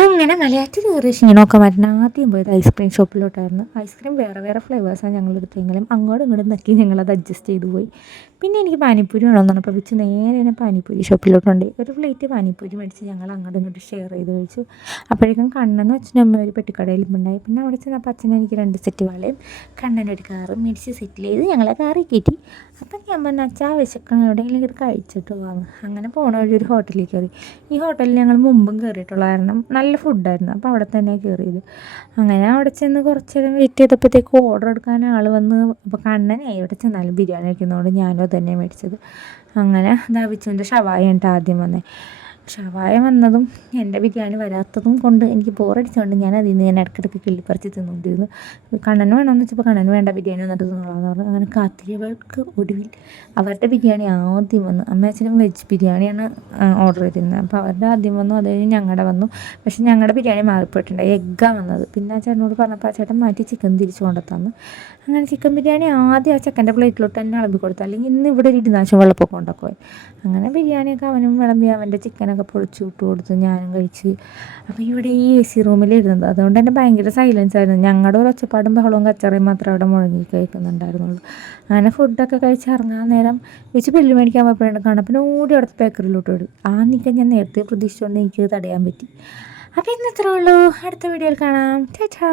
അങ്ങനെ മലയാറ്റ് കയറി ക്ഷീണമൊക്കെ മാറ്റാൻ ആദ്യം പോയത് ഐസ്ക്രീം ഷോപ്പിലോട്ടായിരുന്നു. ഐസ്ക്രീം വേറെ വേറെ ഫ്ലേവേഴ്സാണ് ഞങ്ങൾ എടുത്തെങ്കിലും അങ്ങോട്ടും ഇങ്ങോട്ടും നക്കി ഞങ്ങളത് അഡ്ജസ്റ്റ് ചെയ്തു പോയി. പിന്നെ എനിക്ക് പാനിപ്പൂരി വേണമെന്ന് പറഞ്ഞപ്പോൾ വെച്ച് നേരെ തന്നെ പാനിപ്പൂരി ഷോപ്പിലോട്ടുണ്ട്. ഒരു പ്ലേറ്റ് പാനിപ്പൂരി മേടിച്ച് ഞങ്ങൾ അങ്ങോട്ടും ഇങ്ങോട്ടും ഷെയർ ചെയ്ത് കഴിച്ചു. അപ്പോഴേക്കും കണ്ണെന്ന് അച്ഛനും അമ്മ ഒരു പെട്ടിക്കടയിൽ ഉണ്ടായി. പിന്നെ അവിടെ ചെന്നപ്പോൾ അച്ഛനും എനിക്ക് 2 സെറ്റ് വളയും കണ്ണനൊരു കാറും മേടിച്ച് സെറ്റിൽ ചെയ്ത് ഞങ്ങളെ കാറിൽ കയറ്റി. അപ്പം ഞാൻ പറഞ്ഞു അച്ഛാ വിശക്കണം എവിടെയെങ്കിലും ഇത് കഴിച്ചിട്ട് പോകാമെന്ന്. അങ്ങനെ പോണ വഴി ഒരു ഹോട്ടലിൽ കയറി. ഈ ഹോട്ടലിൽ ഞങ്ങൾ മുമ്പും കയറിയിട്ടുള്ള കാരണം നല്ല ഫുഡായിരുന്നു. അപ്പോൾ അവിടെ തന്നെ കയറിയത്. അങ്ങനെ അവിടെ ചെന്ന് കുറച്ച് നേരം വെയിറ്റ് ചെയ്തപ്പോഴത്തേക്ക് ഓർഡർ എടുക്കാൻ ആൾ വന്ന്. അപ്പോൾ കണ്ണനെ എവിടെ ചെന്നാലും ബിരിയാണി കഴിക്കുന്നതുകൊണ്ട് ഞാനും തന്നെ മേടിച്ചത്. അങ്ങനെ ദാവിച്ചുവിൻ്റെ ഷവായ ഉണ്ട് ആദ്യം വന്നത്. ഷവായ വന്നതും എൻ്റെ ബിരിയാണി വരാത്തതും കൊണ്ട് എനിക്ക് ബോറടിച്ചുകൊണ്ട് ഞാൻ അതിൽ നിന്ന് ഇടയ്ക്കിടയ്ക്ക് കിള്ളിപ്പറിച്ച് തിന്നുകൊണ്ടിരുന്നു. കണ്ണന് വേണമെന്ന് വെച്ചപ്പോൾ കണ്ണന് വേണ്ട ബിരിയാണി വന്നിട്ട് തിന്നോളാന്ന് പറഞ്ഞു. അങ്ങനെ കാത്തിരികൾക്ക് ഒടുവിൽ അവരുടെ ബിരിയാണി ആദ്യം വന്നു. അമ്മയച്ഛനും വെജ് ബിരിയാണിയാണ് ഓർഡർ ചെയ്തിരുന്നത്. അപ്പോൾ അവരുടെ ആദ്യം വന്നു, അത് കഴിഞ്ഞ് ഞങ്ങളുടെ വന്നു. പക്ഷേ ഞങ്ങളുടെ ബിരിയാണി മാറിപ്പോയിട്ടുണ്ട്, എഗ്ഗാണ് വന്നത്. പിന്നെ ആ ചേട്ടനോട് പറഞ്ഞപ്പോൾ ആ ചേട്ടൻ മാറ്റി ചിക്കൻ തിരിച്ചു കൊണ്ടുത്തന്നു. അങ്ങനെ ചിക്കൻ ബിരിയാണി ആദ്യം ആ ചെക്കൻ്റെ പ്ലേറ്റിലോട്ട് തന്നെ വിളമ്പി കൊടുത്തു. അല്ലെങ്കിൽ ഇന്ന് ഇവിടെ ഒരു 2 വെള്ളപ്പൊക്കം ഉണ്ടാക്കുമോ. അങ്ങനെ ബിരിയാണിയൊക്കെ അവനും വിളമ്പി അവൻ്റെ ചിക്കനൊക്കെ പൊളിച്ചു വിട്ട് കൊടുത്ത് ഞാനും കഴിച്ച്. അപ്പോൾ ഇവിടെ ഈ AC റൂമിലിരുന്നത് അതുകൊണ്ട് തന്നെ ഭയങ്കര സൈലൻസ് ആയിരുന്നു. ഞങ്ങളുടെ ഒരു ഒച്ചപ്പാടും ബഹളവും കച്ചറയും മാത്രമേ അവിടെ മുഴങ്ങി കേൾക്കുന്നുണ്ടായിരുന്നുള്ളൂ. അങ്ങനെ ഫുഡൊക്കെ കഴിച്ച് ഇറങ്ങാൻ നേരം വെച്ച് ബില്ല് മേടിക്കാൻ പോയപ്പോഴാണ് കാണാം. പിന്നെ ഓടി അടുത്ത് ബേക്കറിയിലോട്ട് വിടും. ആ നിൽക്കാൻ ഞാൻ നേരത്തെ പ്രതീക്ഷിച്ചുകൊണ്ട് എനിക്ക് തടയാൻ പറ്റി. അപ്പോൾ ഇന്ന് ഇത്രേ ഉള്ളൂ. അടുത്ത വീഡിയോയിൽ കാണാം. ടാറ്റാ.